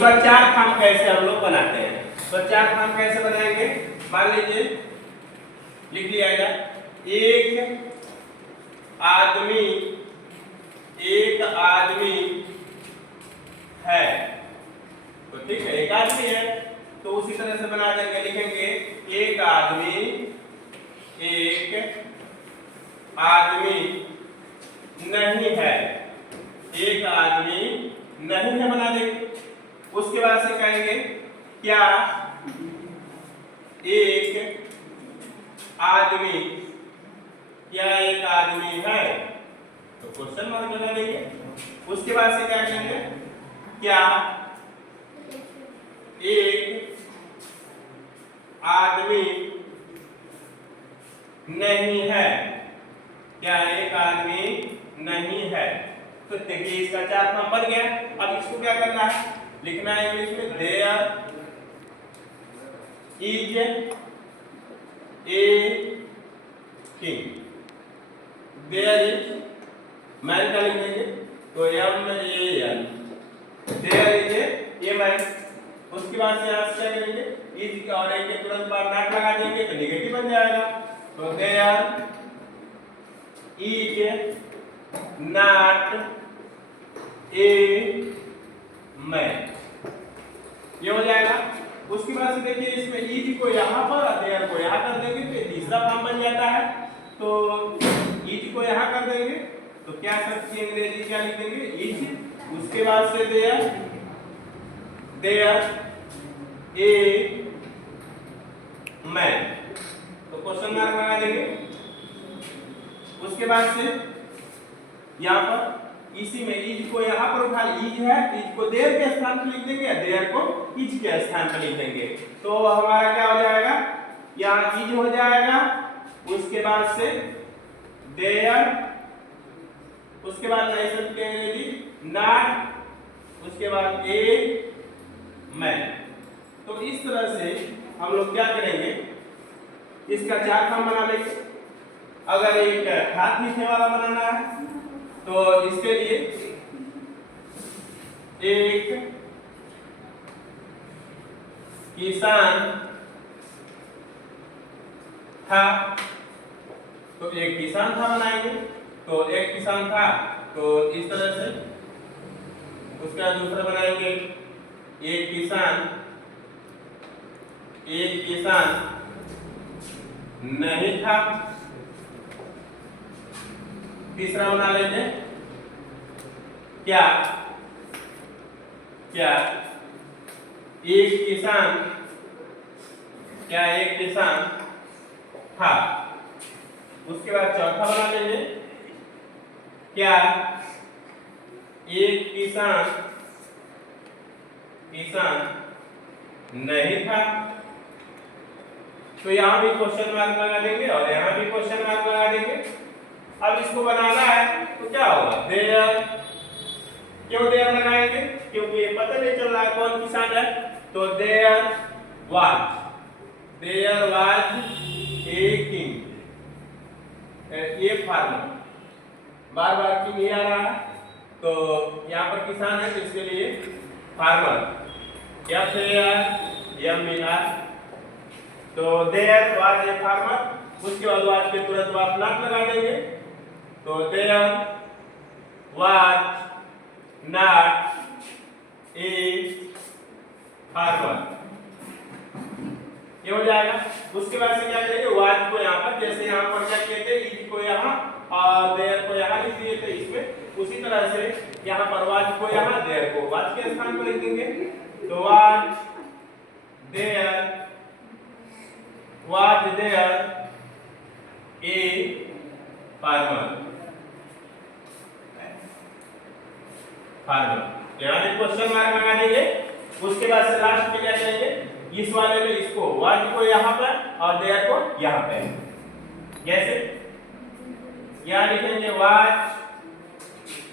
बार चार खाम कैसे हम लोग बनाते हैं, तो चार खाम कैसे बनाएंगे। मान लीजिए लिख लिया गया, एक आदमी है, तो ठीक है एक आदमी है, तो उसी तरह से बना देंगे, लिखेंगे एक आदमी नहीं है, एक आदमी नहीं है बना देंगे। उसके बाद से कहेंगे क्या एक आदमी है, तो क्वेश्चन मार्क लगा देंगे। उसके बाद से क्या कहेंगे, क्या एक आदमी नहीं है, क्या एक आदमी नहीं है। तो देखिए इसका चार फॉर्म बन गया। अब इसको क्या करना है, लिखना है इंग्लिश में there is a king. There is man का लिखेंगे तो MAN, there is a man. उसके बाद से यहाँ क्या करेंगे, इज और ए के तुरंत बाद नॉट लगा देंगे तो नेगेटिव बन जाएगा। तो there is not a man, ये हो जाएगा। उसके बाद से देखिए इसमें इज को यहाँ पर और देयर को यहाँ कर देंगे तो तीसरा फॉर्म बन जाता है। तो इज को यहाँ कर देंगे तो क्या सकती है अंग्रेजी क्या लिख देंगे इज। उसके बाद से देयर ए मैन, तो क्वेश्चन मार्क लगा देंगे। उसके बाद से यहाँ पर इसी में इज को यहाँ पर उठा, इज है इज को देयर के स्थान पर लिख देंगे, देयर को इज के स्थान पर लिख देंगे। तो हमारा क्या हो जाएगा, यहाँ इज हो जाएगा, उसके बाद से देयर, उसके बाद नहीं सकते अंग्रेजी नॉट, उसके बाद ए मैन। तो इस तरह से हम लोग क्या करेंगे, इसका चार फॉर्म बना लेंगे। अगर एक हाथ लिखने वाला बनाना है तो इसके लिए एक किसान था, तो एक किसान था बनाएंगे, तो एक किसान था तो इस तरह से। उसका दूसरा बनाएंगे एक किसान नहीं था। तीसरा बना लेंगे क्या एक किसान था। उसके बाद चौथा बना लेंगे क्या एक किसान नहीं था। तो यहाँ भी क्वेश्चन मार्क लगा देंगे और यहाँ भी क्वेश्चन मार्क लगा देंगे। अब इसको बनाना है तो क्या होगा, देयर, क्यों देयर लगाएंगे, क्योंकि ये पता नहीं चल रहा है कौन किसान है। तो देयर वाज ए किंग, ये फार्मर, बार बार किंग ही आ रहा है, तो यहाँ पर किसान है तो इसके लिए फार्मर, FARMER। तो देयर वाज ए फार्मर। उसके बाद वाज के तुरंत बाद नॉट लगा देंगे, तो there was not a farmer, ये हो जाएगा। उसके बाद से क्या करेंगे, वाज को यहाँ पर, जैसे यहाँ पर क्या किए थे, इज को यहाँ और देयर को यहाँ लिख दिए थे इसमें, उसी तरह से यहाँ पर वाज को यहाँ, देयर को वाज के स्थान पर लिख देंगे। तो वाज देयर ए फार्मर, यहाँ पे क्वेश्चन मार्क लगा देंगे। उसके बाद से लास्ट में क्या करेंगे, इस वाले में इसको वाज को यहाँ पर और देयर को यहाँ पे, जैसे यहाँ लिखेंगे was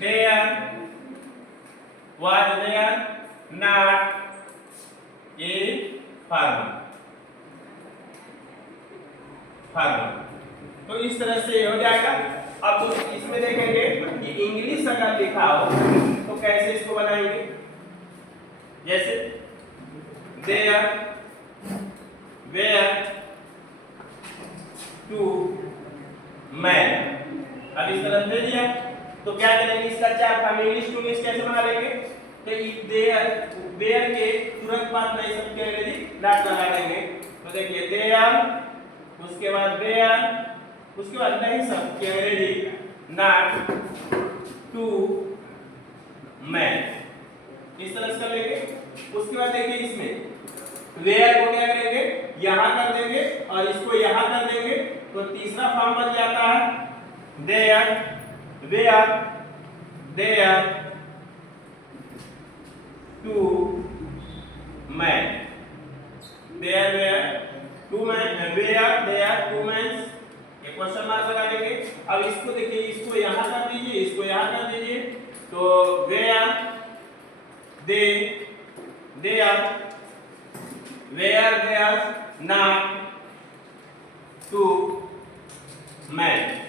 there not a farmer. तो इस तरह से हो जाएगा। अब इसमें देखेंगे कि इंग्लिश अगर लिखा हो तो कैसे इसको बनाएंगे। जैसे देयर, वेयर, टू, मैन। अब इस तरह दे दिया तो क्या करेंगे, इसका चार फॉर्म इंग्लिश टू इंग्लिश कैसे बना लेंगे, तो देयर वेयर के तुरंत बाद में सब के अंग्रेजी नॉट लगा देंगे। तो देखिए देयर, उसके बाद वेयर, उसके बाद नहीं सब के अंग्रेजी नॉट, टू, मैन। इस तरह से कर लेंगे। उसके बाद देखिए इसमें वेयर को क्या करेंगे, यहां कर देंगे और इसको यहां कर देंगे, तो तीसरा फॉर्म बन जाता है there, where, there, two, man. There, where, two man, where, there, two man, एक क्वेश्चन मार्क लगा देंगे। अब इसको देखिए, इसको यहां कर दीजिए, इसको यहां कर दीजिए, तो where, they, there, where, there, not, two, man.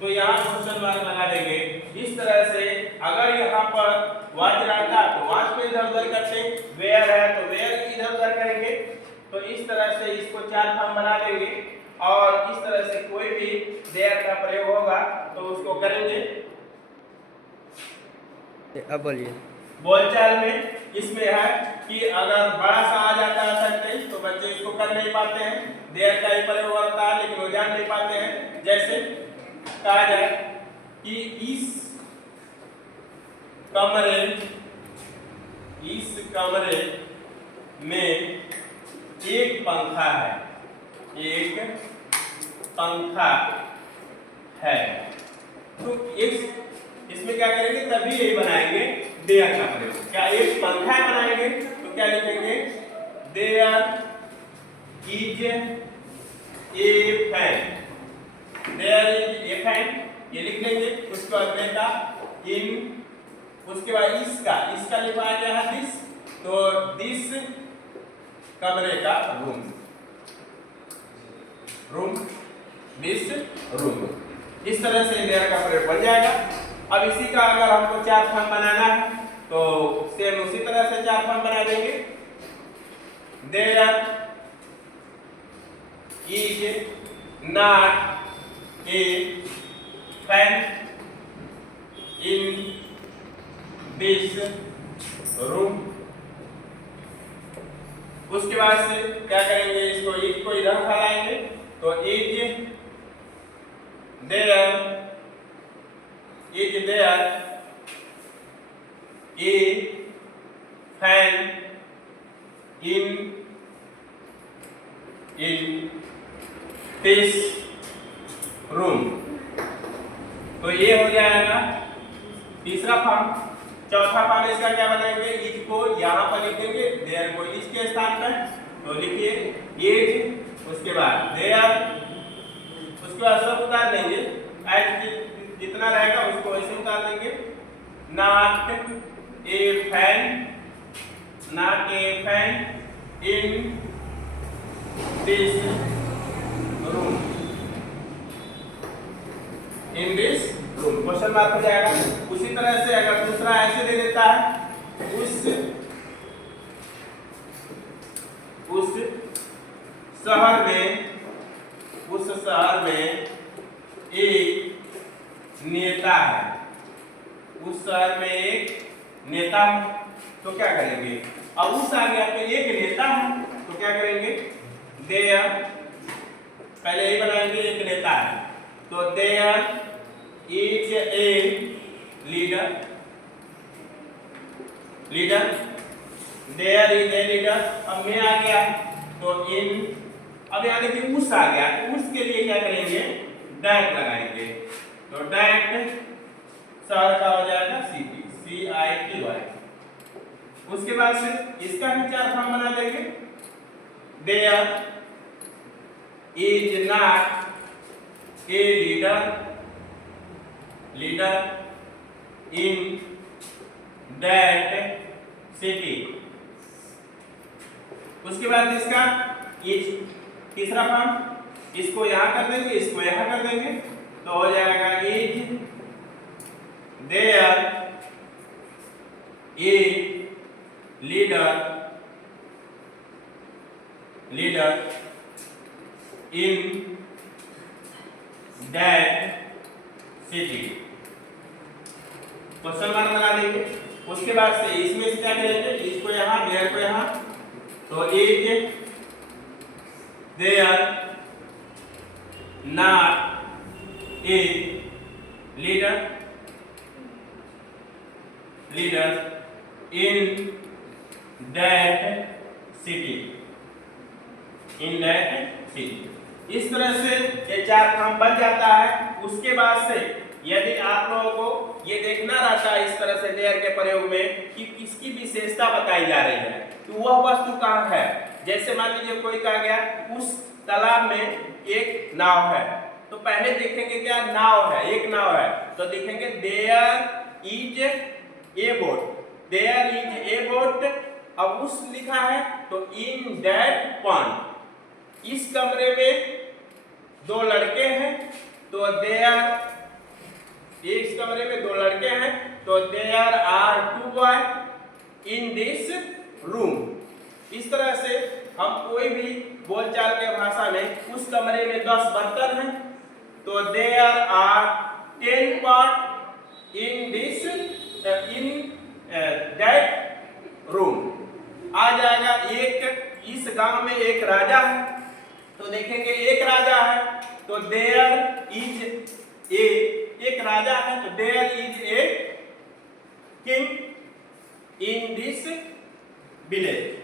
तो यहाँ क्वेश्चन मार्क लगा देंगे। इस तरह से अगर यहाँ पर वाच रहता तो वाच को इधर उधर करते, वेयर है तो वेयर इधर उधर करेंगे। तो इस तरह से इसको चार फॉर्म बना देंगे और इस तरह से कोई भी देयर का प्रयोग होगा तो उसको करेंगे। अब बोलिए। बोलचाल में इसमें है कि अगर बड़ा सा आ जाता है सेंटेंस तो बच्चे इसको कर नहीं पाते हैं, देयर का ही प्रयोग होता है लेकिन वो जान नहीं पाते हैं। जैसे कहा जाए कि इस कमरे में एक पंखा है, एक पंखा है। तो इसमें क्या करेंगे, तभी यही बनाएंगे देयर का प्रयोग। क्या एक पंखा बनाएंगे तो क्या लिखेंगे, there is a fan, there is a fan, ये लिख देंगे। उसके बाद बेटा इन, उसके बाद इसका लिखा गया है दिस, तो दिस कमरे का रूम, दिस रूम। इस तरह से देयर का प्रयोग बन जाएगा। अब इसी का अगर हमको चार फॉर्म बनाना है तो सेम उसी तरह से चार फॉर्म बना देंगे। There is not a fan in this room. उसके बाद से क्या करेंगे, इसको इज को इधर फैलाएंगे, तो is there, is there a fan in this room. तो ये हो जाएगा तीसरा फॉर्म। चौथा फॉर्म इसका क्या बनाएंगे, इज को यहाँ पर लिख देंगे, देयर को इज के स्थान पर, तो लिखिए इज, उसके बाद देयर, उसके बाद सब उतार देंगे, जितना रहेगा उसको ऐसे उतार देंगे। Not a fan, not a fan in this room, in this room, question mark हो जाएगा। उसी तरह से अगर दूसरा ऐसे दे देता है, उस शहर में एक नेता है, उस शहर में एक नेता है, तो क्या करेंगे, अब उस आ गया तो एक नेता है तो क्या करेंगे, देयर, पहले ही बनाएंगे एक नेता है, तो there is a leader, there is a leader. अब मैं आ गया तो इन, अब यहाँ देखिए उस आ गया तो उसके लिए क्या करेंगे, डैट लगाएंगे, तो डैट शहर का हो जाएगा सिटी, CITY। उसके बाद से इसका भी चार फॉर्म बना देंगे। There is not a leader in that city. उसके बाद इसका इज तीसरा फॉर्म, इसको यहां कर देंगे, इसको यहां कर देंगे, तो हो जाएगा is there a leader in that city. Question mark बना देंगे। उसके बाद से इसमें से क्या करेंगे, इसको यहाँ देयर को यहाँ, तो is there not a leader in that city. इस तरह से ये 4 काम बन जाता है। उसके बाद से यदि आप लोगों को ये देखना रहता है इस तरह से देयर के प्रयोग में कि किसकी विशेषता बताई जा रही है, तो वह वस्तु कहाँ है। जैसे मान लीजिए कोई कहा गया उस तालाब में एक नाव है, तो पहले देखेंगे क्या नाव है, एक नाव है, तो देखेंगे देयर इज ए बोट, अब उस लिखा है तो इन दैट पॉन्ड, इस कमरे में 2 लड़के हैं, तो देयर, इस कमरे में 2 लड़के हैं, तो there are 2 boy in this room. इस तरह से हम कोई भी बोलचाल के भाषा में उस कमरे में 10 बर्तन हैं, तो there are 10 pot in this that room. आ जाएगा एक, इस गांव में एक राजा है, तो देखेंगे एक राजा है, तो देयर इज ए, एक राजा है, तो there is a king in this village.